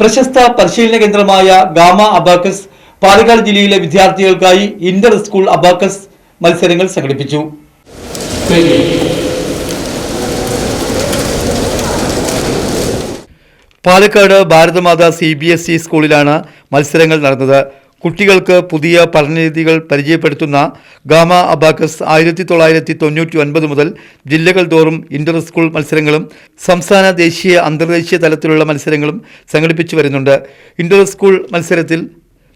പ്രശസ്ത പരിശീലന കേന്ദ്രമായ ഗാമ അബാക്കസ് പാലക്കാട് ജില്ലയിലെ വിദ്യാർത്ഥികൾക്കായി ഇന്റർ സ്കൂൾ അബാക്കസ് മത്സരങ്ങൾ സംഘടിപ്പിച്ചു. പാലക്കാട് ഭാരതമാതാ CBSE സ്കൂളിലാണ് മത്സരങ്ങൾ നടന്നത്. കുട്ടികൾക്ക് പുതിയ പഠനരീതികൾ പരിചയപ്പെടുത്തുന്ന ഗാമ അബാക്കസ് 1999 മുതൽ ജില്ലകൾ തോറും ഇന്റർ സ്കൂൾ മത്സരങ്ങളും സംസ്ഥാന, ദേശീയ, അന്തർദേശീയ തലത്തിലുള്ള മത്സരങ്ങളും സംഘടിപ്പിച്ചു വരുന്നുണ്ട്. ഇന്റർ സ്കൂൾ മത്സരത്തിൽ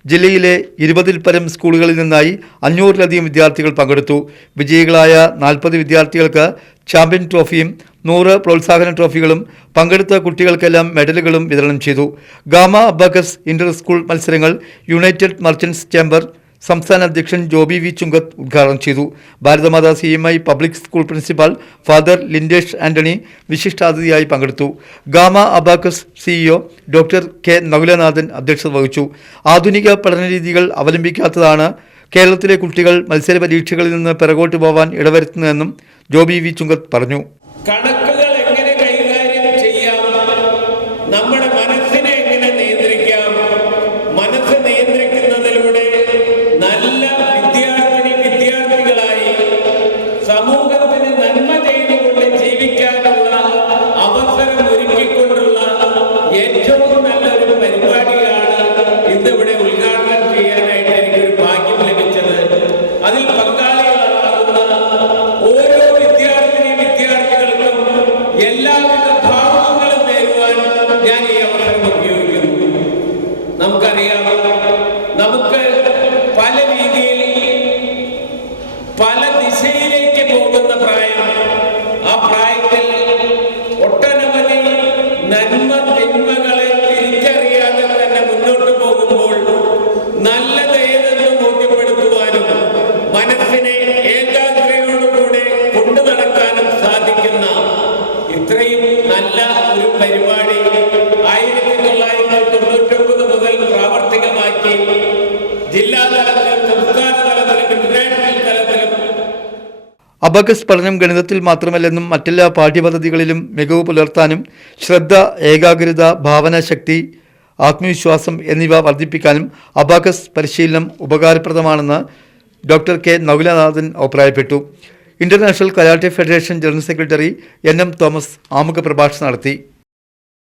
ജില്ലയിലെ 20-ൽ പരം സ്കൂളുകളിൽ നിന്നായി 500-ലധികം വിദ്യാർത്ഥികൾ പങ്കെടുത്തു. വിജയികളായ 40 വിദ്യാർത്ഥികൾക്ക് ചാമ്പ്യൻ ട്രോഫിയും 100 പ്രോത്സാഹന ട്രോഫികളും പങ്കെടുത്ത കുട്ടികൾക്കെല്ലാം മെഡലുകളും വിതരണം ചെയ്തു. ഗാമ അബാക്കസ് ഇന്റർ സ്കൂൾ മത്സരങ്ങൾ യുണൈറ്റഡ് മർച്ചന്റ്സ് ചേംബർ സംസ്ഥാന അധ്യക്ഷൻ ജോബി വി ചുങ്കത്ത് ഉദ്ഘാടനം ചെയ്തു. Bharatamata CMI public school principal father Lindesh Antony വിശിഷ്ടാതിഥിയായി പങ്കെടുത്തു. Gama abacus CEO doctor K Nakulanathan അധ്യക്ഷത വഹിച്ചു. ആധുനിക പഠനരീതികൾ അവലംബിക്കാത്തതാണ് കേരളത്തിലെ കുട്ടികൾ മത്സര പരീക്ഷകളിൽ നിന്ന് പിറകോട്ട് പോവാൻ ഇടവരുത്തുന്നതെന്നും ജോബി വി ചുങ്കത്ത് പറഞ്ഞു. കണക്കുകൾ എങ്ങനെ കൈകാര്യം ചെയ്യാം, നമ്മുടെ മനസ്സിനെ എങ്ങനെ നിയന്ത്രിക്കാം, മനസ്സ് നിയന്ത്രിക്കുന്നതിലൂടെ നല്ല വിദ്യാർത്ഥികളായി സമൂഹത്തിന് നന്മ ചെയ്തുകൊണ്ട് ജീവിക്കാനുള്ള അവസരം ഒരുക്കിക്കൊണ്ടുള്ള ഏറ്റവും നല്ലൊരു പരിപാടിയാണ് ഇന്നിവിടെ ഉദ്ഘാടനം ചെയ്യാനായിട്ട് എനിക്കൊരു ഭാഗ്യം ലഭിച്ചത്. അതിൽ പങ്കാളികളാകുന്ന ഓരോ എല്ലാവിധ ഭാവങ്ങളും നേരുവാൻ ഞാൻ ഈ അവസരം ഉപയോഗിക്കുന്നു. നമുക്കറിയാം, നമുക്ക് പല രീതിയിൽ പല ദിശയിലേക്ക് പോകുന്ന പ്രായം. ആ പ്രായത്തിൽ ഒട്ടനവധി നന്മ തിന്മകളെ തിരിച്ചറിയാതെ തന്നെ മുന്നോട്ട് പോകുമ്പോൾ നല്ലത് ഏതെന്ന് ബോധ്യപ്പെടുത്തുവാനും മനസ്സിനെ ഏകാഗ്രതയോടുകൂടെ കൊണ്ടു നടക്കാനും സാധിക്കുന്ന ഇത്രയും നല്ല ഒരു പരിപാടി 1999 മുതൽ പ്രാവർത്തികമാക്കി ജില്ലാതലത്തിലും സംസ്ഥാന തലത്തിലും ഇന്റർനാഷണൽ തലത്തിലും. അബാക്കസ് പഠനം ഗണിതത്തിൽ മാത്രമല്ലെന്നും മറ്റെല്ലാ പാഠ്യപദ്ധതികളിലും മികവ് പുലർത്താനും ശ്രദ്ധ, ഏകാഗ്രത, ഭാവനാശക്തി, ആത്മവിശ്വാസം എന്നിവ വർദ്ധിപ്പിക്കാനും അബാക്കസ് പരിശീലനം ഉപകാരപ്രദമാണെന്ന് ഡോക്ടർ കെ നകുലനാഥൻ അഭിപ്രായപ്പെട്ടു. International karate federation general secretary NM Thomas ആമുഖ പ്രഭാഷണം നടത്തി.